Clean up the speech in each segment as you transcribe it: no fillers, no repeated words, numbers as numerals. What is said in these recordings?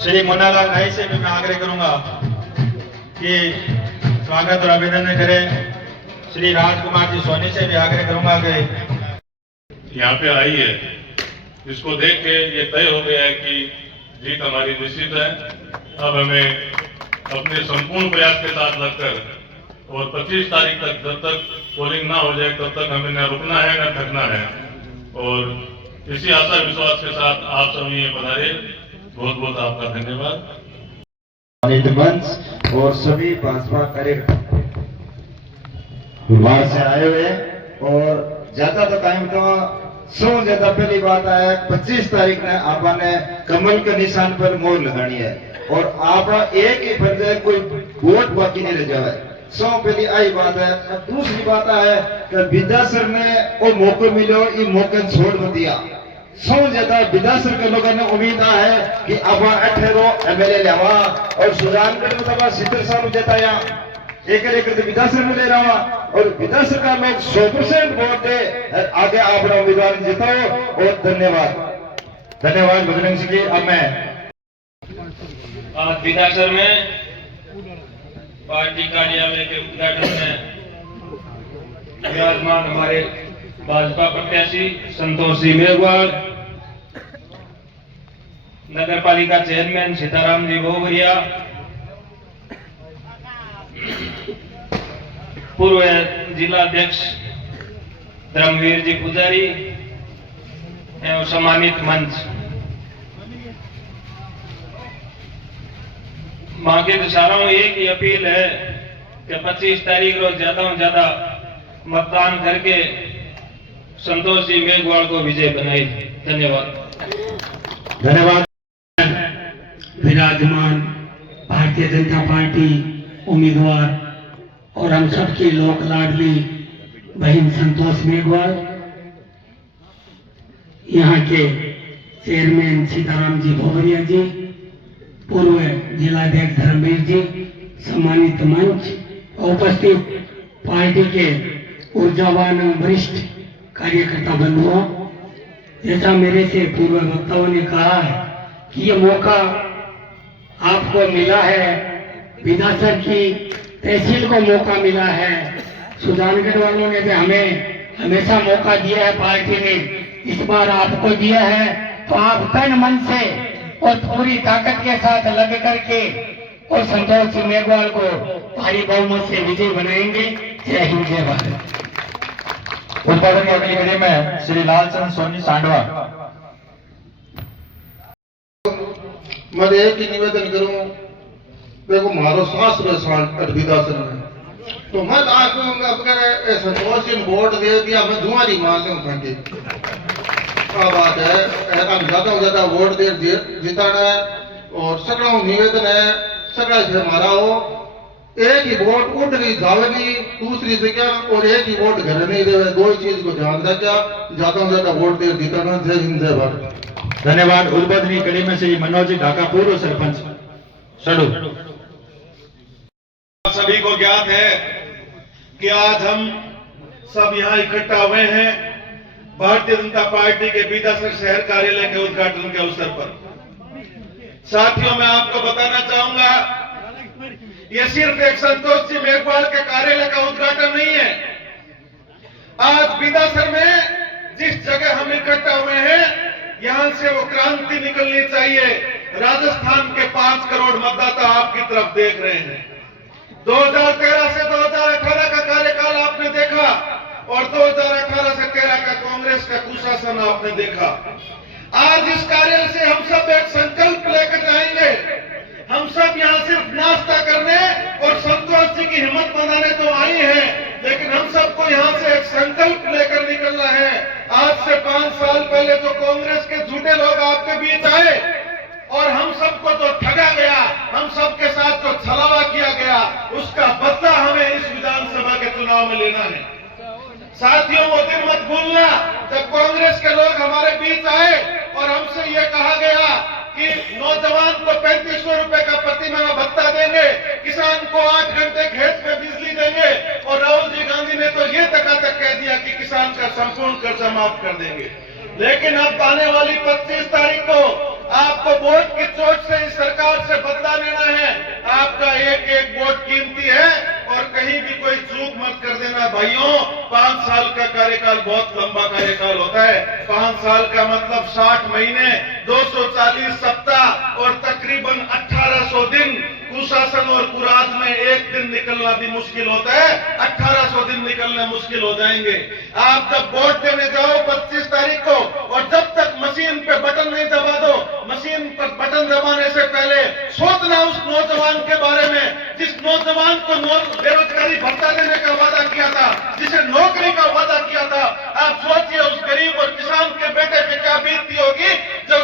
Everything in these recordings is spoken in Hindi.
श्री मुन्नालाल नाई से भी मैं आग्रह करूंगा कि स्वागत और अभिनंदन करें। श्री राजकुमार जी सोनी से भी आग्रह करूंगा कि यहाँ पे आई है, इसको देख के ये तय हो गया है कि जीत हमारी निश्चित है। अब हमें अपने संपूर्ण प्रयास के साथ लगकर और 25 तारीख तक जब तक पोलिंग ना हो जाए तब तक हमें न रुकना है न थकना है। और इसी आशा विश्वास के साथ आप सभी ये पधारे, बहुत बहुत आपका धन्यवाद। मंच और सभी भाजपा कार्यकर्ता बाहर से आए हुए और ज्यादा तो टाइम तो सौ ज्यादा पहली बात है 25 तारीख ने आपने कमल के निशान पर मोहर लगानी है और आप एक ही फर्ज है, कोई वोट बाकी नहीं रह जाए। सौ पहली आई बात है। दूसरी बात है कि विद्यासर ने वो मौका मिलो, ये मौका छोड़ मत दिया। सौ ज्यादा विद्यासर के लोगों ने उम्मीद है कि अब 18 एमएलए लेवा और सुजानगढ़ में तब 70 साल जताया एक विद्यासर में ले रहा और विद्यासर का लोग 100% वोट दे आगे आप उम्मीदवार जिताओ। और धन्यवाद बजरंग सिंह जी। अब मैं आज विद्यासर में पार्टी कार्यालय के उद्घाटन में विराजमान हमारे भाजपा प्रत्याशी संतोष सिंह मेघवाल, नगर पालिका चेयरमैन सीताराम जी भोवरिया, पूर्व जिला अध्यक्ष धर्मवीर जी पुजारी एवं सम्मानित मंच, मां के इशारों एक ही अपील है कि 25 तारीख रोज ज्यादा से ज्यादा मतदान करके संतोष जी मेघवाल को विजय बनाए। धन्यवाद। विराजमान भारतीय जनता पार्टी उम्मीदवार और हम सबकी लोक लाडली बहन संतोष मेघवाल, यहाँ के चेयरमैन सीताराम जी भोवरिया जी, पूर्व जिलाध्यक्ष धर्मवीर जी, सम्मानित मंच, उपस्थित पार्टी के ऊर्जावान वरिष्ठ कार्यकर्ता बंधुओं, जैसा मेरे से पूर्व वक्ताओं ने कहा है कि ये मौका आपको मिला है, विधासर की तहसील को मौका मिला है, सुजानगढ़ वालों ने भी हमें हमेशा मौका दिया है, पार्टी ने इस बार आपको दिया है, तो आप तन मन से और पूरी ताकत के साथ लग करके और संतोष सिंह मेघवाल को भारी बहुमत से विजय बनाएंगे। जय हिंद, जय भारत। उत्पादन की अगली कड़ी में श्री लालचंद सोनी सांडवा। मैं एक ही निवेदन करूं, देखो मारो सास विधासन में तो मैं आपको संतोष सिंह वोट दे दिया, मैं जुआरी मान लूं घंटे क्या बात है। ज्यादा से ज्यादा वोट दे जिताना है और सगड़ा निवेदन है सगड़ा से मारा हो, एक ही वोट उठ गई जावेगी दूसरी जगह और एक ही वोट घर नहीं रहे, दो ही चीज को ध्यान रखा, ज्यादा से ज्यादा वोट दे जिताना। जय हिंद, जय भारत। धन्यवाद। उद्बोधनी कड़ी में श्री मनोज जी ढाका, पूर्व सरपंच सड़ू। सभी को ज्ञात है कि आज हम सब यहाँ इकट्ठा हुए हैं भारतीय जनता पार्टी के विधासर शहर कार्यालय के उद्घाटन के अवसर पर। साथियों, मैं आपको बताना चाहूंगा, यह सिर्फ एक संतोष सिंह मेघवाल के कार्यालय का उद्घाटन नहीं है। आज विधासर में जिस जगह हम इकट्ठा हुए हैं, यहां से वो क्रांति निकलनी चाहिए। राजस्थान के 5 करोड़ मतदाता आपकी तरफ देख रहे हैं। 2013 से 2018 का कार्यकाल आपने देखा और 2018 से 13 का कांग्रेस का कुशासन आपने देखा। आज इस कार्यालय से हम सब एक संकल्प लेकर जाएंगे। हम सब यहाँ सिर्फ नाश्ता करने और संतोष जी की हिम्मत बनाने तो आई हैं, लेकिन हम सबको यहाँ से एक संकल्प लेकर निकलना है। आज से 5 साल पहले जो कांग्रेस के झूठे लोग आपके बीच आए और हम सबको जो ठगा गया, हम सबके साथ जो छलावा किया गया, उसका बदला हमें इस विधानसभा के चुनाव में लेना है। साथियों, वो दिन मत भूलना जब कांग्रेस के लोग हमारे बीच आए और हमसे ये कहा गया कि नौजवान को 3500 रुपए का प्रति माह भत्ता देंगे, किसान को 8 घंटे खेत में बिजली देंगे, और राहुल जी गांधी ने तो ये तक कह दिया कि किसान का संपूर्ण कर्जा माफ कर देंगे। लेकिन अब आने वाली 25 तारीख को आपको वोट की चोट से इस सरकार से बदला लेना है। आपका एक एक वोट कीमती है और कहीं भी कोई चूक मत कर देना भाइयों। 5 साल का कार्यकाल बहुत लंबा कार्यकाल होता है। 5 साल का मतलब 60 महीने, 240 सप्ताह और तकरीबन 1800 दिन। कुशासन और कुराज में एक दिन निकलना भी मुश्किल होता है, 1800 दिन निकलना मुश्किल हो जाएंगे। आप जब वोट देने जाओ 25 तारीख को, और जब तक मशीन पे बटन नहीं दबा दो, मशीन पर बटन दबाने से पहले सोचना उस नौजवान के बारे में जिस नौजवान को बेरोजगारी भत्ता देने का वादा किया था, जिसे नौकरी का वादा किया था। आप सोचिए उस गरीब और किसान के बेटे पे क्या बीतती होगी जो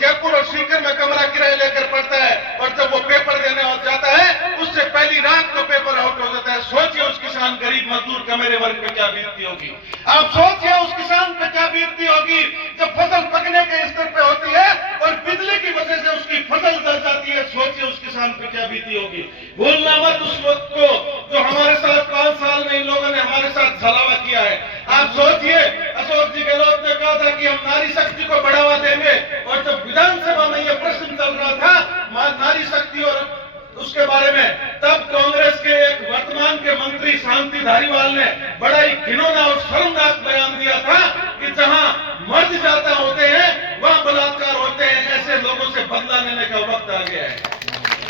जयपुर और सीकर में कमरा किराया लेकर पढ़ता है, और जब वो पेपर देने जाता है उससे पहली रात को पेपर आउट हो जाता है। सोचिए उस किसान गरीब मजदूर का मेरे वर्ग पे क्या बीतती होगी। आप सोचिए उस किसान पे क्या बीतती होगी जब फसल पकने के स्तर पे होती है और बिजली की वजह से उसकी फसल जल जाती है। सोचिए उस किसान पे क्या बीती होगी। भूलना मत उस वक्त को जो हमारे साथ 5 साल में इन लोगों ने हमारे साथ छलावा किया है। आप सोचिए अशोक जी गहलोत ने कहा था कि हम नारी शक्ति को बढ़ावा देंगे, और जब विधानसभा में यह प्रश्न चल रहा था नारी शक्ति और उसके बारे में, तब कांग्रेस के एक वर्तमान के मंत्री शांति धारीवाल ने बड़ा ही घिनौना और शर्मनाक बयान दिया था कि जहां मर्द जाता होते हैं वहां बलात्कार होते हैं। ऐसे लोगों से बदला लेने का वक्त आ गया है।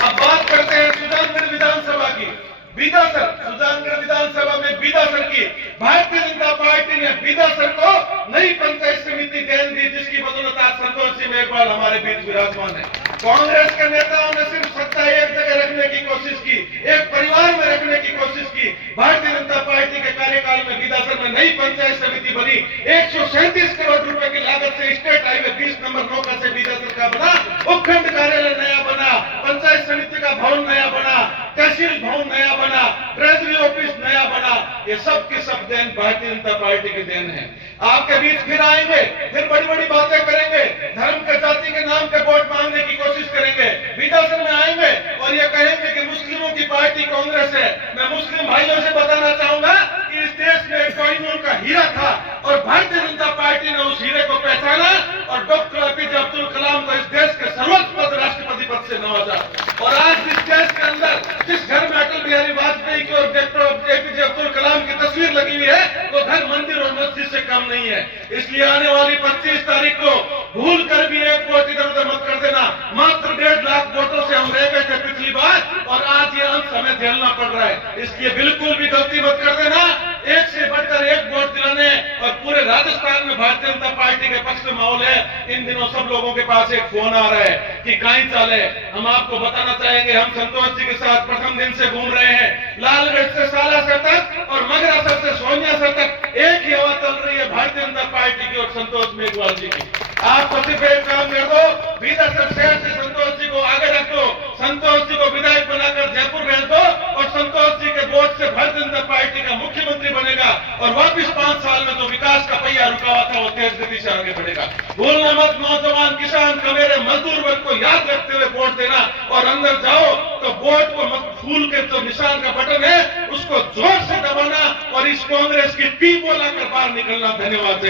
अब बात करते हैं सुजानगढ़ विधानसभा की। बीदासर, सुजानगढ़ विधानसभा में बीदासर की भारतीय जनता पार्टी ने बीदासर को नई पंचायत समिति देन दी, जिसकी बदौलत आज संतोष सिंह मेघवाल हमारे बीच विराजमान है। कांग्रेस के नेताओं ने सिर्फ सत्ता एक जगह रखने की कोशिश की, एक परिवार में रखने की कोशिश की। भारतीय जनता पार्टी के कार्यकाल में बीदासर में नई पंचायत समिति बनी। 137 करोड़ रुपए की लागत से स्टेट हाईवे 20 नंबर नौका से बीदासर का बना, उपखंड कार्यालय नया बना, पंचायत समिति का भवन नया बना, तहसील भवन नया बना, ट्रेजरी ऑफिस नया बना। ये सब के सब देन भारतीय जनता पार्टी के देन है। आपके बीच फिर आएंगे, फिर बड़ी बड़ी बातें करेंगे, धर्म के जाति के नाम पे वोट मांगने की कोशिश करेंगे। बीदासर में आएंगे और ये कहेंगे कि मुस्लिमों की पार्टी कांग्रेस है। मैं मुस्लिम भाइयों से बताना चाहूंगा कि इस देश में एक कोहिनूर का हीरा था और भारतीय जनता पार्टी ने उस हीरे को पहचाना और डॉक्टर APJ अब्दुल कलाम को इस देश के सर्वोच्च पद राष्ट्रपति पद से नवाजा। और आज इस देश के अंदर जिस घर में अटल बिहारी वाजपेयी की और डॉक्टर APJ अब्दुल कलाम की तस्वीर लगी हुई है वो घर मंदिर और मस्जिद से कम नहीं है। इसलिए आने वाली 25 तारीख को भूल कर भी एक वोट इधर उधर मत कर देना। मात्र 1.5 लाख वोटों से हम रह गए थे पिछली बार और आज ये अंत हमें झेलना पड़ रहा है। इसलिए बिल्कुल भी गलती मत कर देना। एक से बढ़कर एक वोट दिलाने और पूरे राजस्थान में भारतीय जनता पार्टी के पक्ष में माहौल है। इन दिनों सब लोगों के पास एक फोन आ रहा है कि कहीं चाले। हम आपको बताना चाहेंगे हम संतोष जी के साथ प्रथम दिन से घूम रहे हैं। लालगढ़ से सालासर तक और मगरासर से सोनियासर तक एक ही हवा चल रही है भारतीय जनता पार्टी की और संतोष मेघवाल जी की। आप सिर्फ एक काम कर दो, बीदासर शहर से संतोष जी को आगे रख दो, संतोष जी को विधायक बनाकर जयपुर भेज दो और संतोष जी के वोट से भारतीय जनता पार्टी का मुख्यमंत्री बनेगा और वापिस 5 साल में जो विकास का पहिया रुका हुआ था वो तेज गति से आगे बढ़ेगा। भूलना मत नौजवान किसान का मेरे मजदूर वर्ग को याद रखते हुए वोट देना और अंदर जाओ तो वोट को फूल के जो निशान का बटन है उसको जोर से दबाना और इस कांग्रेस की पी बोलाकर बाहर निकलना। धन्यवाद।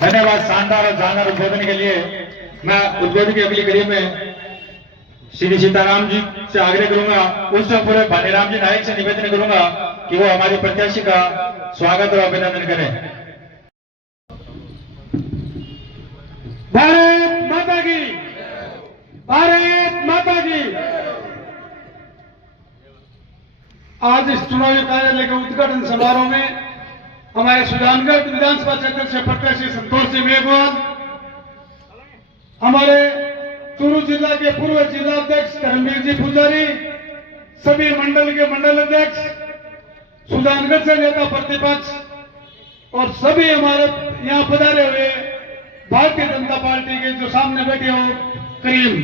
धन्यवाद। शानदार और जानदार उद्बोधन के लिए मैं उद्बोधन की अगली कड़ी में श्री सीताराम जी से आग्रह करूंगा, उससे पूरे भानीराम जी नायक से निवेदन करूंगा कि वो हमारे प्रत्याशी का स्वागत और अभिनंदन करें। भारत माता की, भारत माता की। आज इस चुनावी कार्यालय के उद्घाटन समारोह में हमारे सुजानगढ़ विधानसभा क्षेत्र से प्रत्याशी संतोष सिंह मेघवाल, हमारे चूरू जिला के पूर्व जिलाध्यक्ष धर्मवीर जी पुजारी, सभी मंडल के मंडल अध्यक्ष, सुजानगढ़ से नेता प्रतिपक्ष और सभी हमारे यहाँ पधारे हुए भारतीय जनता पार्टी के जो सामने बैठे हो करीम।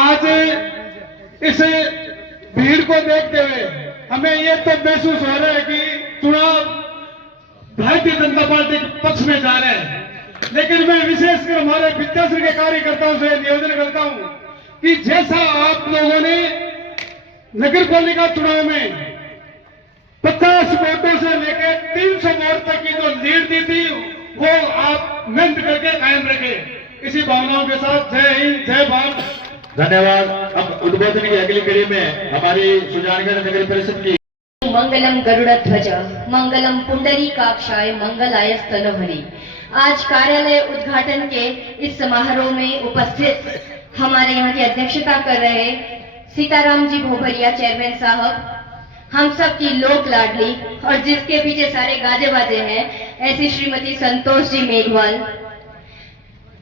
आज इस भीड़ को देखते हुए हमें ये तो महसूस हो रहा है कि चुनाव भारतीय जनता पार्टी के पक्ष में जा रहे हैं, लेकिन मैं विशेषकर हमारे विद्यासर के कार्यकर्ताओं से निवेदन करता हूं कि जैसा आप लोगों ने नगर पालिका चुनाव में 50 वोटों से लेकर 300 वोट तक की जो लीड दी थी वो आप मेहनत करके कायम रखें। इसी भावनाओं के साथ जय हिंद, जय भारत। धन्यवाद। अब उद्बोधन की अगली कड़ी में हमारी सुजानगढ़ नगर परिषद की मंगलम गरुड़ध्वज मंगलम पुंडरीकाक्षाय मंगलाय स्तनोहरि। आज कार्यालय उद्घाटन के इस समारोह में उपस्थित हमारे यहाँ की अध्यक्षता कर रहे सीताराम जी भोभरिया चेयरमैन साहब, हम सब की लोक लाडली और जिसके पीछे सारे गाजे बाजे हैं ऐसी श्रीमती संतोष जी मेघवाल,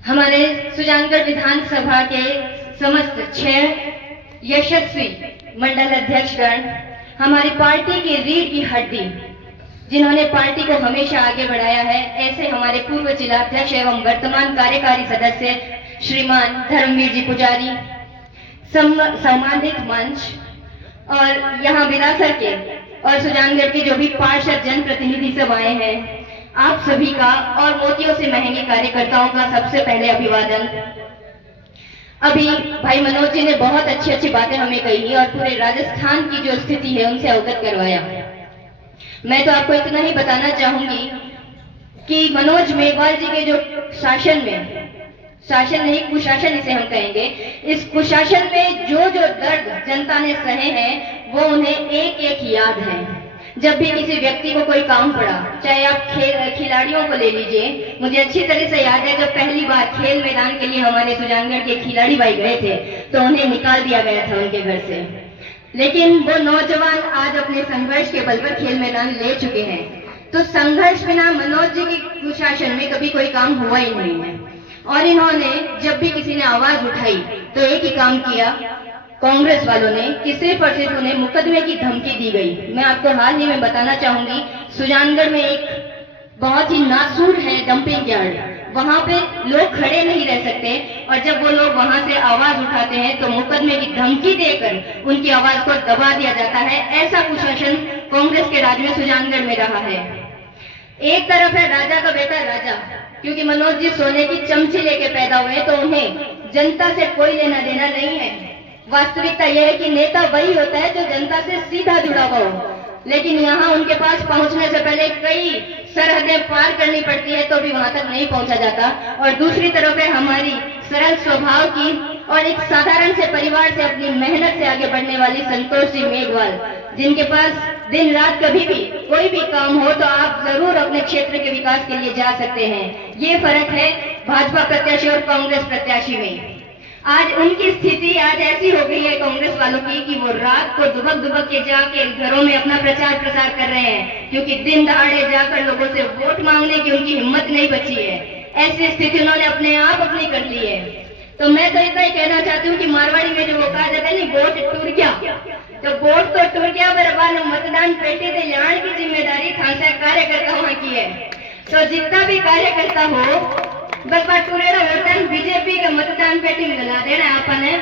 हमारे सुजानगढ़ विधानसभा के समस्त 6 यशस्वी मंडल अध्यक्षगण, हमारी पार्टी की रीढ़ की हड्डी जिन्होंने पार्टी को हमेशा आगे बढ़ाया है, ऐसे हमारे पूर्व जिलाध्यक्ष एवं वर्तमान कार्यकारी सदस्य श्रीमान धर्मवीर जी पुजारी, सम्मानित मंच और यहाँ विरासत के और सुजानगढ़ के जो भी पार्षद जनप्रतिनिधि सब आए हैं, आप सभी का और मोतियों से महंगे कार्यकर्ताओं का सबसे पहले अभिवादन। अभी भाई मनोज जी ने बहुत अच्छी बातें हमें कही और पूरे राजस्थान की जो स्थिति है उनसे अवगत करवाया। मैं तो आपको इतना ही बताना चाहूंगी कि मनोज मेघवाल जी के जो शासन नहीं कुशासन इसे हम कहेंगे, इस कुशासन में जो दर्द जनता ने सहे हैं वो उन्हें एक एक याद है। जब भी किसी व्यक्ति को कोई काम पड़ा, चाहे आप खिलाड़ियों को ले लीजिए, मुझे अच्छी तरह से याद है जब पहली बार खेल मैदान के लिए हमारे सुजानगढ़ के खिलाड़ी भाई गए थे तो उन्हें निकाल दिया गया था उनके घर से, लेकिन वो नौजवान आज अपने संघर्ष के बल पर खेल मैदान ले चुके हैं। तो संघर्ष बिना मनोज जी की कुशासन में कभी कोई काम हुआ ही नहीं है। और इन्होंने जब भी किसी ने आवाज उठाई तो एक ही काम किया, कांग्रेस वालों ने कि सिर्फ और सिर्फ उन्हें मुकदमे की धमकी दी गई। मैं आपको हाल ही में बताना चाहूंगी, सुजानगढ़ में एक बहुत ही नासूर है डंपिंग यार्ड, वहां पे लोग खड़े नहीं रह सकते और जब वो लोग वहां से आवाज उठाते हैं तो मुकदमे की धमकी देकर उनकी आवाज को दबा दिया जाता है। ऐसा कुशासन कांग्रेस के राज में सुजानगढ़ में रहा है। एक तरफ है राजा का बेटा राजा, क्योंकि मनोज जी सोने की चमची लेके पैदा हुए तो उन्हें जनता से कोई लेना देना नहीं है। वास्तविकता यह है कि नेता वही होता है जो जनता से सीधा जुड़ा हुआ हो, लेकिन यहाँ उनके पास पहुंचने से पहले कई सरहदें पार करनी पड़ती है तो भी वहां तक नहीं पहुंचा जाता। और दूसरी तरफ है हमारी सरल स्वभाव की और एक साधारण से परिवार से अपनी मेहनत से आगे बढ़ने वाली संतोष जी मेघवाल, जिनके पास दिन रात कभी भी कोई भी काम हो तो आप जरूर अपने क्षेत्र के विकास के लिए जा सकते हैं। ये फर्क है भाजपा प्रत्याशी और कांग्रेस प्रत्याशी में। आज उनकी स्थिति आज ऐसी हो गई है कांग्रेस वालों की कि वो रात को दुबक के जाके घरों में अपना प्रचार प्रसार कर रहे हैं, क्योंकि दिन दहाड़े जाकर लोगों से वोट मांगने की उनकी हिम्मत नहीं बची है। ऐसी स्थिति उन्होंने अपने आप अपनी कर ली है। तो मैं तो इतना ही कहना चाहती हूँ कि मारवाड़ी में जो वो कहा जाता है नहीं, वोट टूट गया, तो वोट तो टूट गया पर मतदान पेटी से लाने की जिम्मेदारी खासा कार्यकर्ता वहां की है। तो जितना भी कार्यकर्ता हो बस टूरेड़ा वोटन बीजेपी का मतदान पेटी में लगा देना है आपने,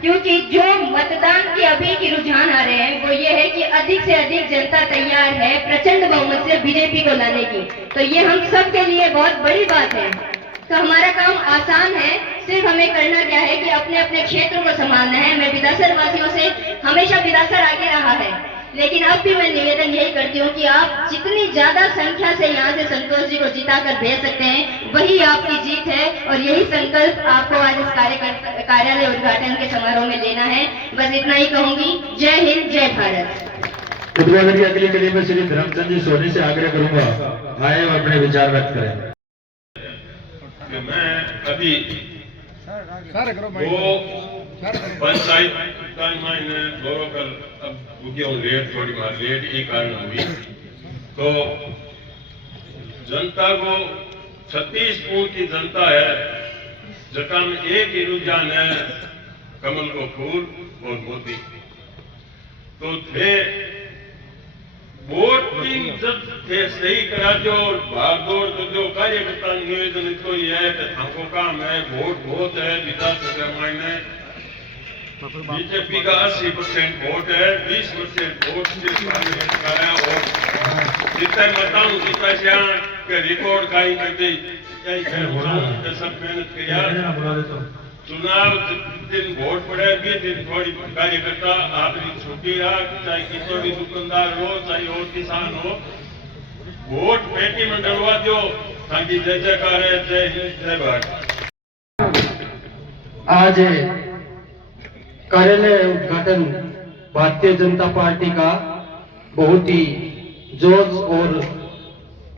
क्योंकि जो मतदान की अभी की रुझान आ रहे हैं वो ये है कि अधिक से अधिक जनता तैयार है प्रचंड बहुमत से बीजेपी को लाने की। तो ये हम सब के लिए बहुत बड़ी बात है। तो हमारा काम आसान है, सिर्फ हमें करना क्या है कि अपने अपने क्षेत्र को संभालना है। मैं विदासर वासियों से हमेशा विदासर आगे रहा है, लेकिन अब भी मैं निवेदन यही करती हूँ कि आप जितनी ज्यादा संख्या से यहाँ से संतोष जी को जिता कर भेज सकते हैं वही आपकी जीत है। और यही संकल्प आपको आज इस कार्यालय उद्घाटन के समारोह में लेना है। बस इतना ही कहूंगी। जय हिंद, जय भारत। उद्बोधन की अगली कड़ी में श्री धर्मचंद जी सोनी से आग्रह करूंगा आए और अपने विचार व्यक्त करें। मैं अभी वो पंचायत गौरव कर अब लेट थोड़ी मार लेट ये कारण हुई तो जनता को 36 पूर्व की जनता है जका में एक ही रुझान है कमल को फूल और मोती। तो थे वोटिंग जब थे सही करा जो भागदौड़ तो जो कार्यकर्ता निवेदन तो ये है कि हमको काम है वोट बहुत है विधानसभा मायने बीजेपी का 80% वोट है, 20% वोट सिर्फ कांग्रेस का है। और जितना बताऊं जितना श्याम के रिकॉर्ड का ही करते सब मेहनत किया चुनाव दिन वोट पड़े दिन थोड़ी कार्यकर्ता आपकी छुट्टी रहा, चाहे किसी भी दुकानदार हो चाहे और किसान हो, वोट पेटी में डलवा दो ताकि जय जयकार है, जय हिंद, जय भारत। आज कार्यालय उद्घाटन भारतीय जनता पार्टी का बहुत ही जोश और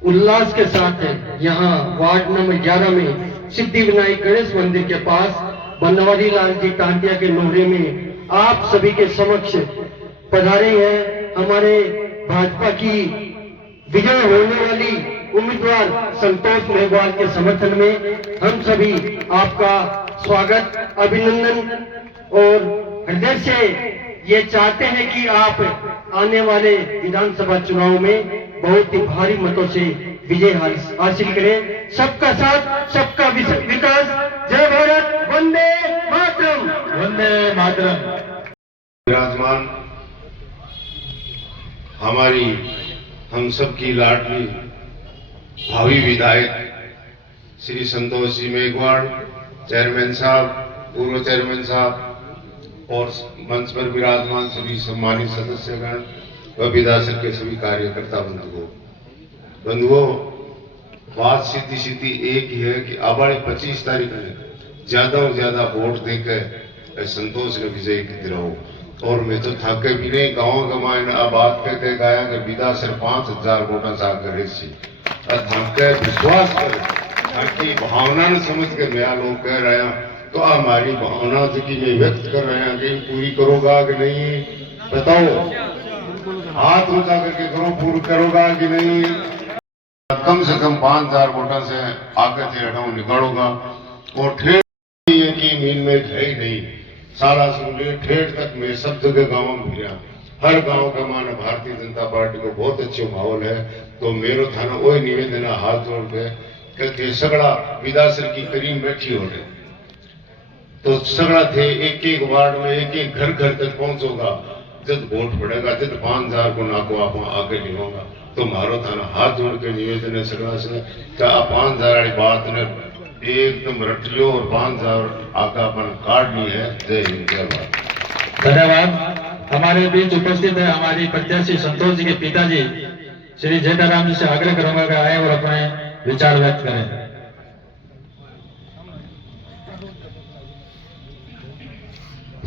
उल्लास के साथ है। यहाँ वार्ड नंबर 11 में सिद्धि विनायक गणेश मंदिर के पास बनवारी लाल जी टांटिया के नोहरे में आप सभी के समक्ष पधारे हैं। हमारे भाजपा की विजय होने वाली उम्मीदवार संतोष मेघवाल के समर्थन में हम सभी आपका स्वागत, अभिनंदन और हृदय से ये चाहते हैं कि आप आने वाले विधानसभा चुनाव में बहुत ही भारी मतों से विजय हासिल करें। सबका साथ, सबका विकास। जय भारत, वंदे मातरम, वंदे मातरम। विराजमान हमारी हम सबकी लाडली भावी विधायक श्री संतोष जी मेघवाल, चेयरमैन साहब, पूर्व चेयरमैन साहब और मंच पर विराजमान सभी सम्मानित सदस्यगण व विधायक के सभी कार्यकर्ता बंधुओं, बात सीधी एक ही है कि आबाड़ी 25 तारीख में ज्यादा से ज्यादा वोट देकर संतोष ने विजय दिलाओ। और मैं तो थके भी नहीं, गाँव गमायन बात कहते गाया कि विदा सिर्फ 5000 वोटा से आकर थके विश्वास कर ताकि भावना न समझ के मेरा लोग कह रहे हैं तो हमारी भावना जो कि मैं व्यक्त कर रहे हैं कि पूरी करोगा कि नहीं, बताओ, हाथ ऊंचा करके करो, पूरी करोगा कि नहीं। कम से कम 5000 वोटा से आकर थे हटाओ निकालोगा। और ठेठ की मीन में है ही नहीं, सारा सुन ठेठ तक में सब जगह गाँव में फिरा, हर गांव का माना भारतीय जनता पार्टी को बहुत अच्छो माहौल है। तो मेरो थाना वही निवेदन है हाथ जोड़ के कहते सगड़ा विदासर की करीम बैठी हो रहे तो सगड़ा थे एक एक वार्ड में एक एक घर घर तक पहुंचोगा। जब वोट पड़ेगा जब 5000 को नाको आप आगे नहीं होगा। तो मारो थाना हाथ जोड़ के निवेदन है सगड़ा से क्या 5000 वाली बात ने एकदम रट लो और 5000 आका अपन काटनी है। जय हिंद, जय भारत। धन्यवाद। हमारे बीच उपस्थित है हमारी प्रत्याशी संतोष जी के पिताजी श्री जेठाराम जी से आग्रह करूंगा कि आए और अपने विचार व्यक्त करें।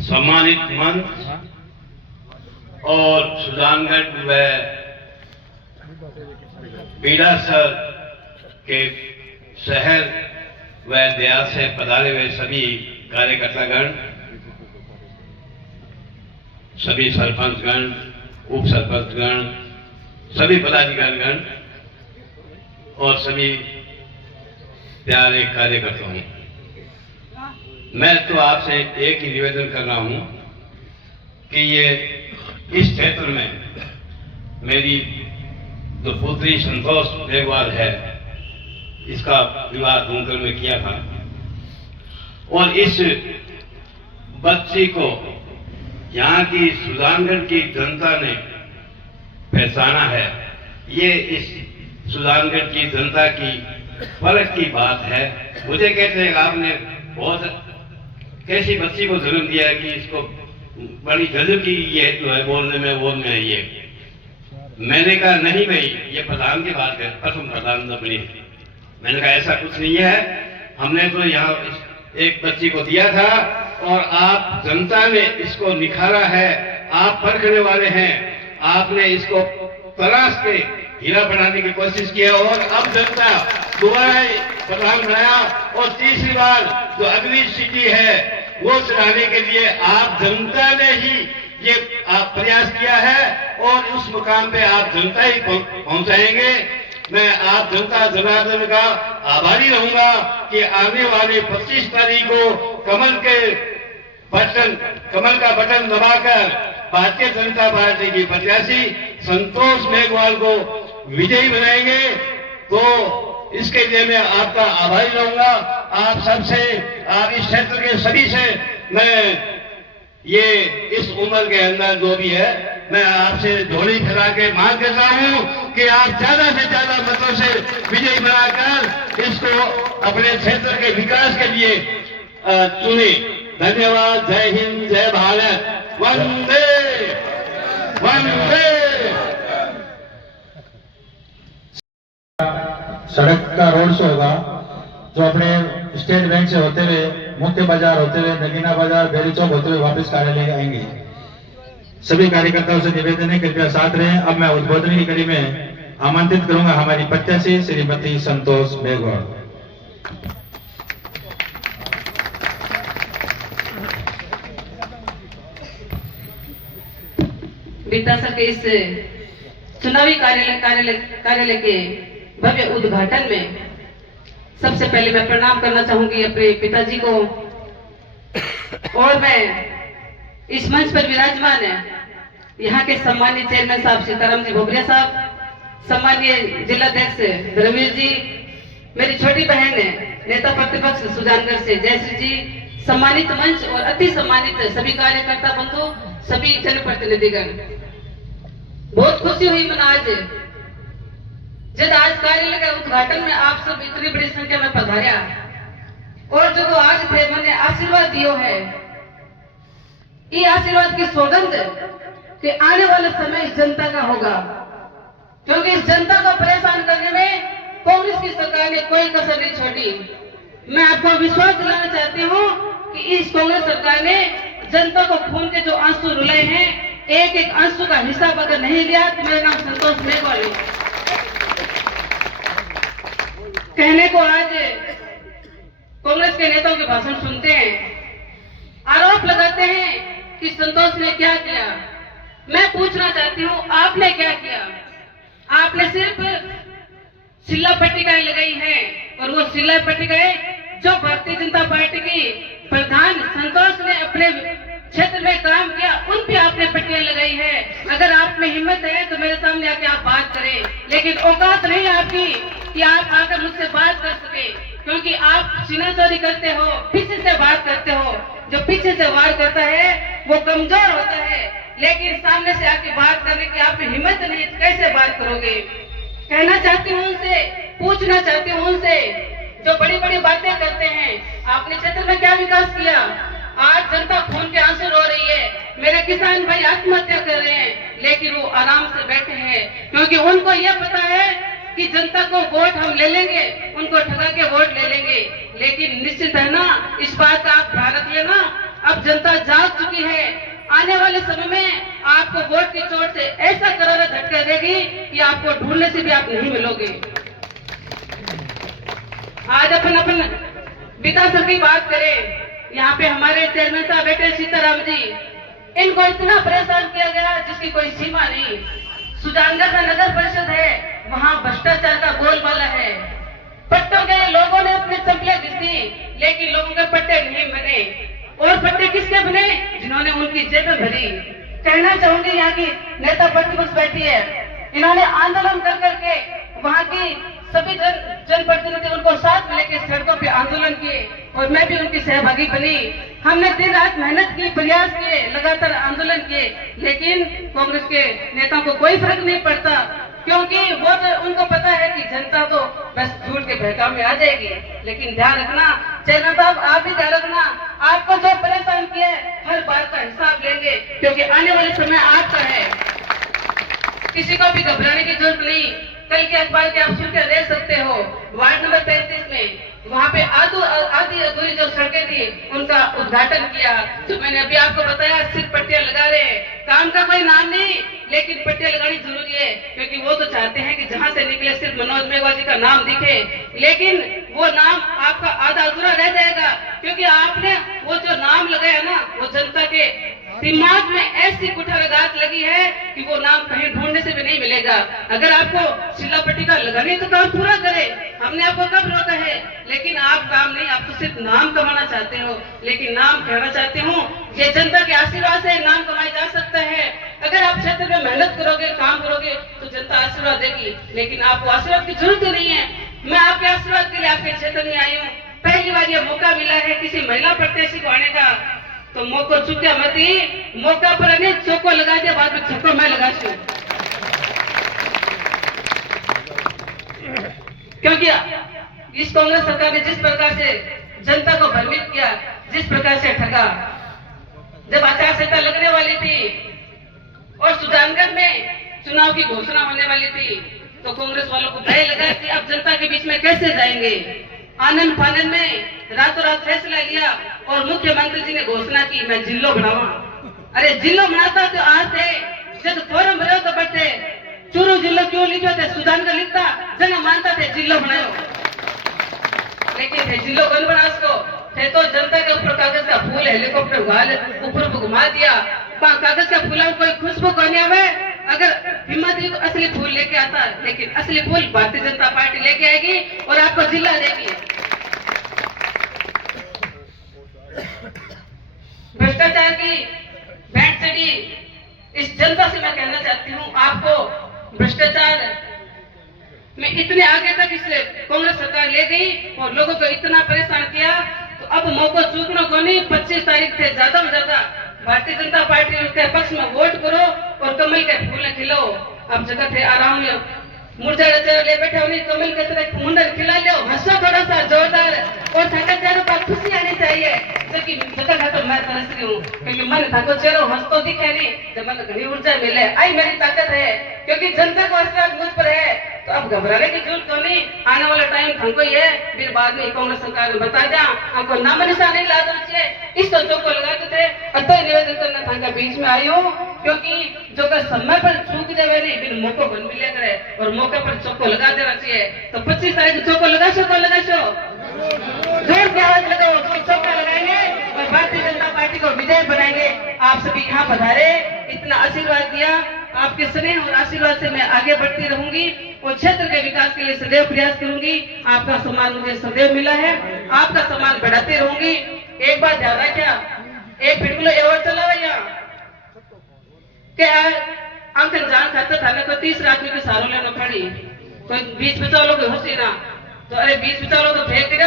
सम्मानित मंच और सुजानगढ़ व बीड़ासर के शहर व देहात से पधारे हुए सभी कार्यकर्तागण, सभी सरपंचगण, उप सरपंचगण, सभी पदाधिकारीगण और सभी प्यारे कार्यकर्ताओं, मैं तो आपसे एक ही निवेदन कर रहा हूं कि ये इस क्षेत्र में मेरी जो पुत्री संतोष मेघवाल है इसका विवाह धूमकर में किया था और इस बच्ची को यहाँ की सुजानगढ़ की जनता ने पहचाना है। ये इस सुजानगढ़ की जनता की फर्क की बात है। मुझे कहते हैं आपने बहुत कैसी बच्ची को जन्म दिया है कि इसको बड़ी गजब की ये जो है बोलने में ये। मैंने कहा नहीं भाई ये प्रधान की बात है, प्रथम प्रधान अपनी। मैंने कहा ऐसा कुछ नहीं है, हमने तो यहाँ एक बच्ची को दिया था और आप जनता ने इसको निखारा है, आप परखने वाले हैं, आपने इसको तलाश के हीरा बनाने की कोशिश की है और अब जनता दोबारा प्रधान बनाया और तीसरी बार जो अगली सीटी है वो चलाने के लिए आप जनता ने ही ये प्रयास किया है और उस मुकाम पे आप जनता ही पहुंचाएंगे। मैं आप जनता जनार्दन का आभारी रहूंगा कि आने वाले 25 तारीख को कमल का बटन दबाकर भारतीय जनता पार्टी की प्रत्याशी संतोष मेघवाल को विजयी बनाएंगे। तो इसके लिए मैं आपका आभारी रहूंगा। आप सबसे, आप इस क्षेत्र के सभी से मैं ये इस उम्र के अंदर जो भी है मैं आपसे झोली फैला के मांग करता हूं कि आप ज्यादा से ज्यादा मतों से विजयी बनाकर इसको अपने क्षेत्र के विकास के लिए चुने। धन्यवाद। जय हिंद, जय भारत, वंदे वंदे। सड़क का रोड शो होगा जो अपने स्टेट बैंक से होते हुए, मुख्य बाजार होते हुए, नगीना बाजार, बेरी चौक होते हुए वापस कार्यालय आएंगे। सभी कार्यकर्ताओं से निवेदन है कृपया साथ रहें। अब मैं उद्बोधन की कड़ी में आमंत्रित करूंगा हमारी प्रत्याशी श्रीमती संतोष मेघवाल। विधानसभा के इस चुनावी कार्यालय के भव्य उद्घाटन में सबसे पहले मैं प्रणाम करना चाहूंगी अपने पिताजी को, और मैं इस मंच पर विराजमान है यहाँ के सम्मानित चेयरमैन साहब सीताराम जी भोबरिया साहब, सम्मानीय जिलाध्यक्ष धर्मवीर जी, मेरी छोटी बहन है नेता प्रतिपक्ष सुजानगढ़ से जयश्री जी, सम्मानित मंच और अति सम्मानित सभी कार्यकर्ता बंधु, सभी जनप्रतिनिधिगण, बहुत खुशी हुई मन आज जब आज कार्यालय के उद्घाटन में आप सब इतनी बड़ी संख्या में पधारा, और जो आज थे मैंने आशीर्वाद दियो है, ये आशीर्वाद की सौगंध कि आने वाला समय जनता का होगा, क्योंकि इस जनता को परेशान करने में कांग्रेस की सरकार ने कोई कसर नहीं छोड़ी। मैं आपको विश्वास दिलाना चाहती हूँ कि इस कांग्रेस सरकार ने जनता को खून के जो आंसू रुलाए हैं, एक एक आंसू का हिसाब अगर नहीं लिया तो मेरा नाम संतोष मेघवाल है। कहने को आज कांग्रेस के नेताओं के भाषण सुनते हैं, आरोप लगाते हैं कि संतोष ने क्या किया। मैं पूछना चाहती हूँ आपने क्या किया? आपने सिर्फ सिल्ला पट्टिकाएं लगाई है, और वो सिल्ला पट्टिकाएं जो भारतीय जनता पार्टी की प्रधान संतोष ने अपने क्षेत्र में काम किया उन पे आपने पट्टियां लगाई है। अगर आप में हिम्मत है तो मेरे सामने आके आप बात करें, लेकिन औकात नहीं आपकी कि आप आकर मुझसे बात कर सके, क्योंकि आप सीना चोरी करते हो, पीछे से बात करते हो। जो पीछे से वार करता है वो कमजोर होता है, लेकिन सामने से आके बात करने की आप में हिम्मत नहीं, कैसे बात करोगे? कहना चाहती हूँ उनसे, पूछना चाहती हूँ उनसे, जो बड़ी बड़ी बातें करते हैं, आपने क्षेत्र में क्या विकास किया? आज जनता खून के आंसू रो रही है, मेरे किसान भाई आत्महत्या कर रहे हैं, लेकिन वो आराम से बैठे हैं, क्योंकि उनको यह पता है कि जनता को वोट हम ले लेंगे, उनको ठगा के वोट ले लेंगे। लेकिन निश्चित है ना, इस बात का आप ध्यान रख लेना, अब जनता जाग चुकी है। आने वाले समय में आपको वोट की चोट से ऐसा करारा झटका देगी कि आपको ढूंढने से भी आप नहीं मिलोगे। आज अपन विधानसभा की बात करें, यहाँ पे हमारे चेयरमैन साहब बैठे सीताराम जी, इनको इतना परेशान किया गया जिसकी कोई सीमा नहीं। सुजानगढ़ का नगर परिषद है, वहाँ भ्रष्टाचार का बोलबाला है। पट्टों के लोगों ने अपने चंपलें घिस दी, लेकिन लोगों के पट्टे नहीं बने। और पट्टे किसके बने? जिन्होंने उनकी जेबें भरी। कहना चाहूंगी यहाँ की नेता प्रतिपक्ष बैठी है, इन्होंने आंदोलन कर करके वहाँ की सभी जनप्रतिनिधि उनको साथ में लेकर सड़कों पे आंदोलन किए, और मैं भी उनकी सहभागी बनी। हमने दिन रात मेहनत की, प्रयास किए, लगातार आंदोलन किए, लेकिन कांग्रेस के नेताओं को कोई फर्क नहीं पड़ता, क्योंकि वो तो उनको पता है कि जनता तो बस झूठ के बहकाव में आ जाएगी। लेकिन ध्यान रखना चेयरमैन साहब, आप भी ध्यान रखना, आपको जो परेशान किया है हर बात का हिसाब लेंगे, क्योंकि आने वाले समय आपका है। किसी को भी घबराने की जरूरत नहीं। कल के अखबार के आप सुनकर रह सकते हो, वार्ड नंबर 35 में वहाँ पे आधी अधूरी जो सड़कें थी उनका उद्घाटन किया। तो मैंने अभी आपको बताया सिर्फ पट्टियां लगा रहे हैं, काम का कोई नाम नहीं, लेकिन पट्टियां लगानी जरूरी है, क्योंकि वो तो चाहते हैं कि जहां से निकले सिर्फ मनोज मेघवाल जी का नाम दिखे, लेकिन वो नाम आपका आधा अधूरा रह जाएगा, क्योंकि आपने वो जो नाम लगाया ना, वो जनता के दिमाग में ऐसी कुठाराघात लगी है कि वो नाम कहीं ढूंढने से भी नहीं मिलेगा। अगर आपको सिल्ला पट्टिका लगानी तो काम पूरा करे, हमने आपको कब रोका है, लेकिन आप काम नहीं, आप तो सिर्फ नाम कमाना चाहते हो। लेकिन नाम कहना चाहती हूँ, ये जनता के आशीर्वाद से नाम कमाया जा सकता है। अगर आप क्षेत्र में मेहनत करोगे, काम करोगे तो जनता आशीर्वाद देगी, लेकिन आपको आशीर्वाद की जरूरत ही नहीं है। मैं आपके आशीर्वाद के लिए आपके क्षेत्र में आई हूँ। पहली बार ये मौका मिला है किसी महिला प्रत्याशी को आने का, तो मौका चुका मत ही, मौका पर नहीं चौको लगा दिया, बाद में छक्को मैं लगा दूं। क्योंकि इस कांग्रेस सरकार ने जिस प्रकार से जनता को भ्रमित किया, जिस प्रकार से ठगा, जब आचार संहिता लगने वाली थी और सुजानगढ़ में चुनाव की घोषणा होने वाली थी, तो कांग्रेस वालों को भय लगा कि अब जनता के बीच में कैसे जाएंगे। आनंद फानंद में रातों रात फैसला लिया और मुख्यमंत्री जी ने घोषणा की मैं जिलो बनावा। अरे जिलो बनाता तो आज थे जब फॉर्म भरे तो बैठे चूरू जिलो क्यों लिखो थे सुजान का लिखता जना मानता थे जिलो बनाओ, लेकिन थे जिलो कौन बना उसको थे तो जनता के ऊपर कागज का फूल हेलीकॉप्टर ऊपर घुमा दिया। कागज का फूल कोई खुशबू करने में अगर हिम्मत हुई तो असली फूल लेके आता, लेकिन असली फूल भारतीय जनता पार्टी लेके आएगी और आपको जिला देगी। भ्रष्टाचार की बैंड चढ़ी इस जनता से मैं कहना चाहती हूँ, आपको भ्रष्टाचार में इतने आगे तक इस कांग्रेस सरकार ले गई और लोगों को इतना परेशान किया, तो अब मौका चूकना को नहीं। 25 तारीख थे ज्यादा में ज्यादा भारतीय जनता पार्टी के पक्ष में वोट करो और कमल के फूल खिलाओ। अब जगह थे आराम में मुरझा चेहरा ले बैठे उन्हें कमल के तरह मुंडन खिला लो, हंसो थोड़ा सा जोरदार और ठंडा चेहरों पर खुशी आनी चाहिए। जबकि जगह तो मैं तरस रही हूँ क्योंकि मन था को चेहरा हंसतो दिखे नहीं, जब मन घनी ऊर्जा मिले आई मेरी ताकत है क्योंकि जनता को आशीर्वाद मुझ पर है। तो अब घबराने की जरूरत तो नहीं, आने वाला टाइम हमको ही है। फिर बाद में कांग्रेस सरकार ने बता दिया हमको नाम निशान नहीं ला चाहिए, इस सोचों को लगाते थे। अतः निवेदन करना था का बीच में आई हूँ क्योंकि जो कर समय पर चूक जावे नहीं फिर मौका बन मिले करे और मौके पर चौको लगा देना चाहिए। तो 25 तारीख चौको लगा सो जोर की आवाज लगाओ, चौका लगाएंगे और भारतीय जनता पार्टी को विजय बनाएंगे। आप सभी यहाँ पधारे, इतना आशीर्वाद दिया, आपके स्नेह और आशीर्वाद से मैं आगे बढ़ती रहूंगी और क्षेत्र के विकास के लिए सदैव प्रयास करूंगी। आपका सम्मान मुझे सदैव मिला है, आपका सम्मान बढ़ाती रहूंगी। एक बात ध्यान रखिया, एक पिटकुलो अवार्ड चला हुआ यहाँ क्या अंकन जान खाता थाने को 30 आदमी के सहारो लेना पड़ी, कोई 20-50 लोग होशी ना, तो अरे 20-50 लोग तो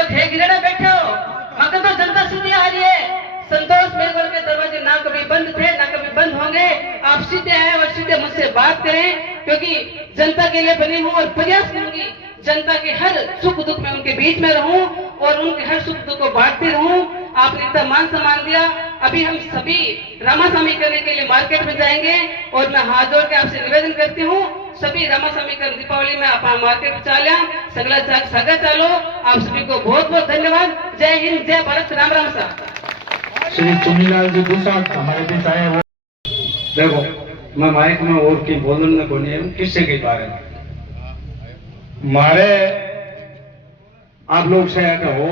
थे गिरे बैठे हो, मगर तो जनता सीधी आ रही है। संतोष मेघवाल के दरवाजे ना कभी बंद थे ना कभी बंद होंगे। आप सीधे आए और सीधे मुझसे बात करें क्योंकि जनता के लिए बनी हूँ और प्रयास करूंगी जनता के हर सुख दुख में उनके बीच में रहूं और उनके हर सुख दुख को बांटती रहूं। आपने इतना मान सम्मान दिया, अभी हम सभी रामास्वामी करने के लिए मार्केट में जाएंगे और मैं हाथ जोड़ के आपसे निवेदन करती हूँ सभी रामास्वामी कर दीपावली में आप मार्केट चाल्या सगला सगा चालो। आप सभी को बहुत बहुत धन्यवाद। जय हिंद, जय भारत, राम राम साहब। श्री चुनीलाल जी दूसरा हमारे बीच आए वो देखो मैं माइक में और की बोलने को नहीं किससे के बारे में मारे आप लोग से आकर हो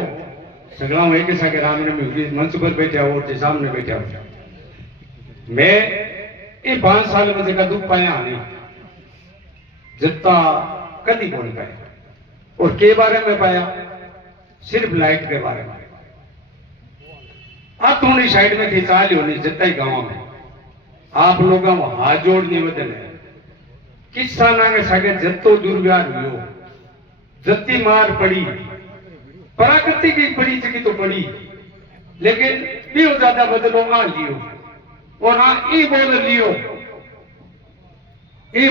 सगला एक ही सके राम ने मंच पर बैठे हो और सामने बैठे हो। मैं ये 5 साल में जगह दुख पाया नहीं जितना कभी बोल पाया और के बारे में पाया सिर्फ लाइट के बारे में। अब थोड़ी साइड में खिंचा ली होनी जितना ही गांव में आप लोगों हाथ जोड़ निवेदन है किसाना के सागे जत्तो दुर्व्यवहार हुयो जत्ती मार पड़ी प्रकृति की पड़ी चकी तो पड़ी लेकिन भी ज्यादा बदलो आ लियो और हाँ ई बोल लियो कि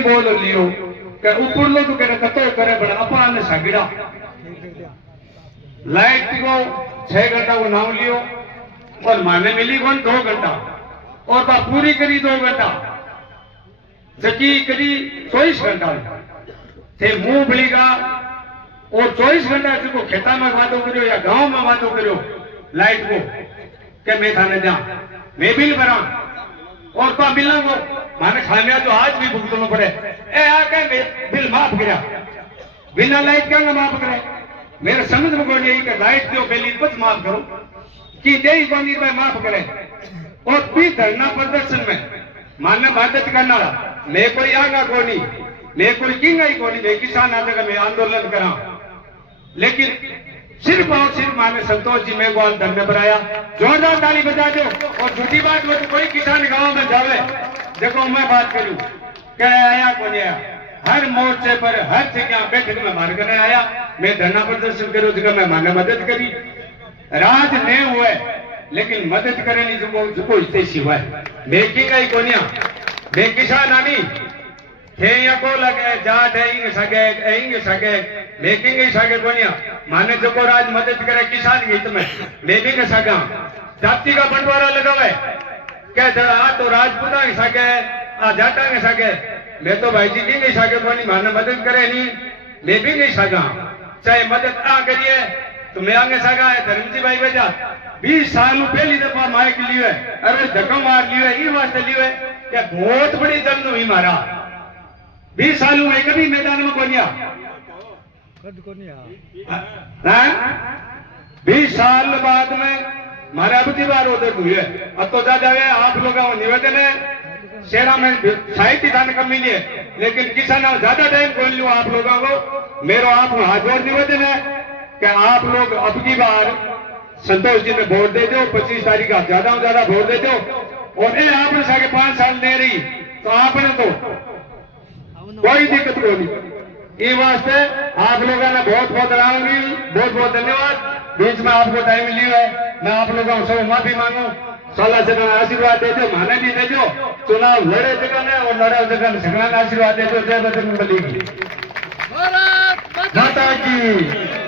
ऊपर लो तो करे कतो करे बड़ा अपन सागिड़ा लाइट को 6 घंटा को नाम लियो और माने मिली कौन 2 घंटा और बा पूरी करी 2 घंटा जकी करी 24 घंटा थे मुंह बलीगा और 24 घंटा जिसको खेता में वादो करो या गांव में वादो करो लाइट को के मैं थाने जा मैं बिल भरा और तो बिल को माने खामिया तो आज भी भुगतना पड़े ए आके बिल माफ करा बिना लाइट क्या माफ करे मेरे समझ में कोई नहीं कि लाइट दो पहली बस माफ करो कि दे बनी में माफ करे और भी धरना प्रदर्शन में मानने मदद करना मैं कोई आगा को नहीं मैं कोई किंग ही को नहीं मैं किसान आदमी मैं आंदोलन करा लेकिन सिर्फ और सिर्फ माने संतोष जी मेघवाल धरने पर आया जोरदार ताली बजा दो। और झूठी बात हो तो कोई किसान गांव में जावे देखो मैं बात करूं क्या आया को नहीं आया हर मोर्चे पर हर जगह बैठक में मार कर आया मैं धरना प्रदर्शन करो जगह मैं माने मदद करी राज नहीं हुए लेकिन मदद करे नहीं जो इससे सिवा मैं की गई कोनिया मैं किसान आनी थे या को लगे जा देंगे सके लेकिन सके कोनिया माने जो को राज मदद करे किसान की हित में मैं भी के सका जाति का बंटवारा लगावे क्या आ तो राजपूता के सके आ जाटा के सके मैं तो भाई जी की नहीं सके कोनी माने मदद करे नहीं मैं भी नहीं सका चाहे मदद ना करिए तो मैं आगे सका है धर्मजी भाई बेटा 20 साल पहली दफा माइक लियो है अरे धक्का मार लियो है ये वास्ते लियो है क्या बहुत बड़ी जंग हुई मारा 20 साल में कभी मैदान में कोनिया 20 साल बाद में मारे अब की बार उधर हुई है अब तो ज्यादा है आप लोगों का निवेदन है शेरा में साहित्य दान कम मिली है लेकिन किसान ज्यादा टाइम खोल लू आप लोगों को मेरा आप हाथ जोड़ निवेदन है कि आप लोग अब की बार संतोष जी में वोट दे दो 25 तारीख का ज्यादा से ज्यादा वोट दे दो और ये आपने साढ़े 5 साल दे रही तो आपने तो कोई दिक्कत को नहीं ये वास्ते आप लोगों ने बहुत बहुत राउंगी बहुत बहुत धन्यवाद बीच में आपको टाइम लिया है मैं आप लोगों को सब माफी मांगू साला जगह आशीर्वाद दे दो माने भी दे दो चुनाव लड़े जगह ने और लड़े जगह ने सगला आशीर्वाद दे दो जय बजरंग बली की माता की